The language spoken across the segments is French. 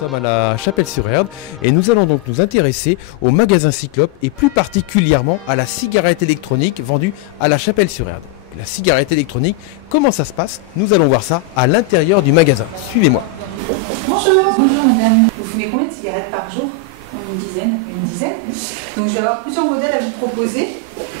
sommes à la Chapelle-sur-Erdre et nous allons donc nous intéresser au magasin Cyclope et plus particulièrement à la cigarette électronique vendue à la Chapelle-sur-Erdre. La cigarette électronique, comment ça se passe? Nous allons voir ça à l'intérieur du magasin. Suivez-moi. Bonjour. Bonjour madame. Vous fumez combien de cigarettes par jour? Une dizaine. Une dizaine. Donc je vais avoir plusieurs modèles à vous proposer.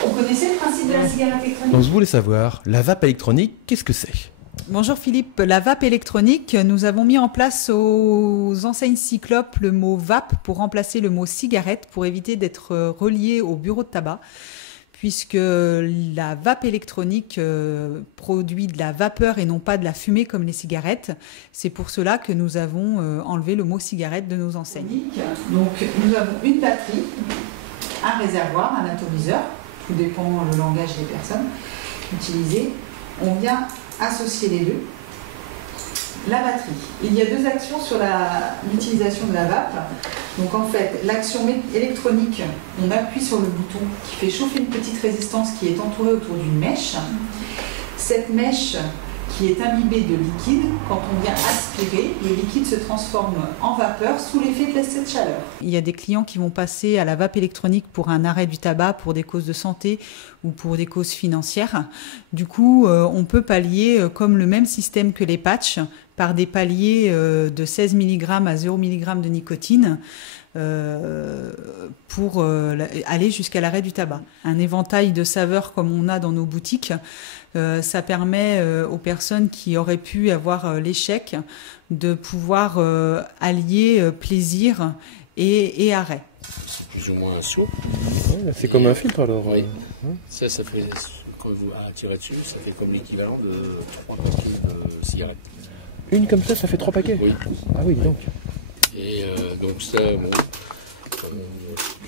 Vous connaissez le principe de la cigarette électronique? Donc je voulais savoir, la vape électronique, qu'est-ce que c'est? Bonjour Philippe, la vape électronique, nous avons mis en place aux enseignes Cyclope le mot vape pour remplacer le mot cigarette pour éviter d'être relié au bureau de tabac, puisque la vape électronique produit de la vapeur et non pas de la fumée comme les cigarettes. C'est pour cela que nous avons enlevé le mot cigarette de nos enseignes. Donc nous avons une batterie, un réservoir, un atomiseur, tout dépend le langage des personnes utilisées. On vient associer les deux. La batterie. Il y a deux actions sur l'utilisation de la vape. Donc en fait, l'action électronique, on appuie sur le bouton qui fait chauffer une petite résistance qui est entourée autour d'une mèche. Cette mèche qui est imbibée de liquide, quand on vient aspirer, le liquide se transforme en vapeur sous l'effet de cette chaleur. Il y a des clients qui vont passer à la vape électronique pour un arrêt du tabac, pour des causes de santé ou pour des causes financières. Du coup, on peut pallier comme le même système que les patchs par des paliers de 16 mg à 0 mg de nicotine pour aller jusqu'à l'arrêt du tabac. Un éventail de saveurs comme on a dans nos boutiques, ça permet aux personnes qui auraient pu avoir l'échec de pouvoir allier plaisir et arrêt. Plus ou moins un seau. Ouais, c'est comme un filtre alors. Oui. Ça fait, quand vous tirez dessus, ça fait comme l'équivalent de 3 paquets de cigarettes. Une comme ça fait 3 paquets? Oui. Ah oui, donc. Et donc ça, bon,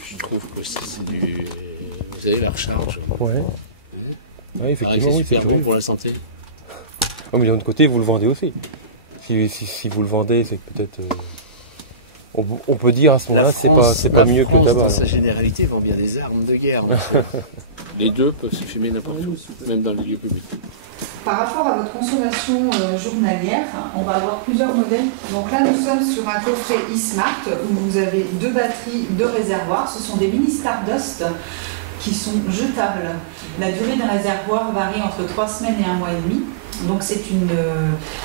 je trouve que c'est du... Vous avez la recharge. Ouais. Oui, effectivement, c'est oui, super bon pour la santé. Oh, mais d'un autre côté, vous le vendez aussi. Si vous le vendez, c'est que peut-être... on peut dire à ce moment-là, c'est pas mieux que le tabac. Dans sa généralité, vend bien des armes de guerre. Les deux peuvent se fumer n'importe où, même dans les lieux publics. Par rapport à votre consommation journalière, on va avoir plusieurs modèles. Donc là, nous sommes sur un coffret e-Smart où vous avez 2 batteries, 2 réservoirs. Ce sont des mini Stardust qui sont jetables. La durée d'un réservoir varie entre 3 semaines et 1 mois et demi. Donc c'est une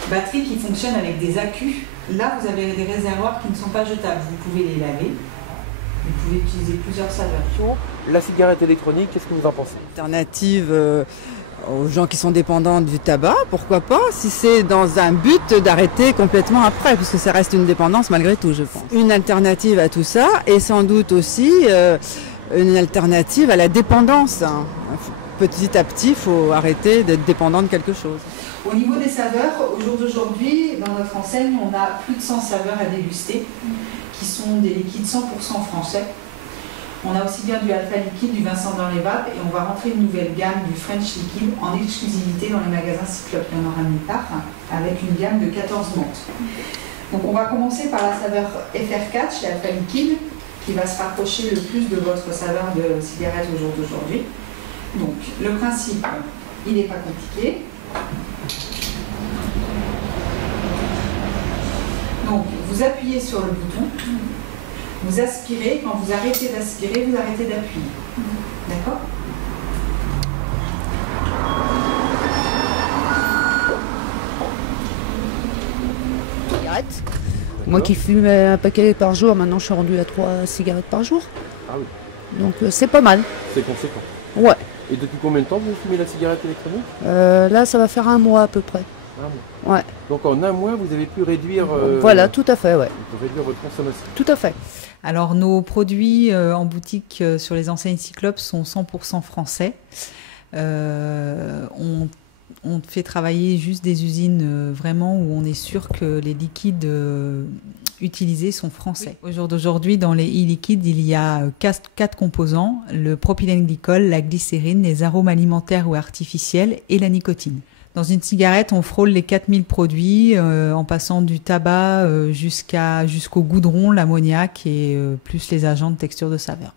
batterie qui fonctionne avec des accus. Là, vous avez des réservoirs qui ne sont pas jetables. Vous pouvez les laver. Vous pouvez utiliser plusieurs saveurs. La cigarette électronique, qu'est-ce que vous en pensez? Alternative aux gens qui sont dépendants du tabac, pourquoi pas, si c'est dans un but d'arrêter complètement après, puisque ça reste une dépendance malgré tout, je pense. Une alternative à tout ça, et sans doute aussi une alternative à la dépendance. Petit à petit, il faut arrêter d'être dépendant de quelque chose. Au niveau des saveurs, au jour d'aujourd'hui, dans notre enseigne, on a plus de 100 saveurs à déguster, qui sont des liquides 100% français. On a aussi bien du Alpha Liquide, du Vincent dans les vapes, et on va rentrer une nouvelle gamme du French Liquide en exclusivité dans les magasins Cyclope. Il y en aura nulle part, avec une gamme de 14 menthes. Donc on va commencer par la saveur FR4 chez Alpha Liquide, qui va se rapprocher le plus de votre saveur de cigarette au jour d'aujourd'hui. Donc le principe, il n'est pas compliqué. Donc vous appuyez sur le bouton. Vous aspirez, quand vous arrêtez d'aspirer, vous arrêtez d'appuyer. D'accord? Cigarettes. Moi qui fumais un paquet par jour, maintenant je suis rendu à 3 cigarettes par jour. Ah oui. Donc c'est pas mal. C'est conséquent. Ouais. Et depuis combien de temps vous fumez la cigarette électronique? Là ça va faire 1 mois à peu près. Un mois. Ouais. Donc en 1 mois, vous avez pu réduire... Voilà, tout à fait, ouais. Vous pouvez réduire votre consommation. Tout à fait. Alors nos produits en boutique sur les enseignes Cyclope sont 100% français. On fait travailler juste des usines vraiment où on est sûr que les liquides utilisés sont français. Au jour d'aujourd'hui, dans les e-liquides, il y a 4 composants, le propylène glycol, la glycérine, les arômes alimentaires ou artificiels et la nicotine. Dans une cigarette, on frôle les 4000 produits en passant du tabac jusqu'au goudron, l'ammoniac et plus les agents de texture de saveur.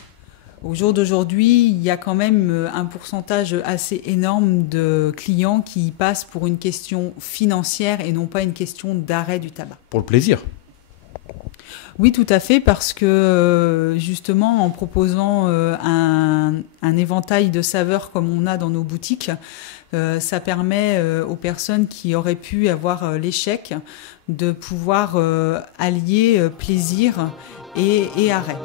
Au jour d'aujourd'hui, il y a quand même un pourcentage assez énorme de clients qui y passent pour une question financière et non pas une question d'arrêt du tabac. Pour le plaisir. Oui, tout à fait, parce que justement, en proposant un éventail de saveurs comme on a dans nos boutiques, ça permet aux personnes qui auraient pu avoir l'échec de pouvoir allier plaisir et arrêt.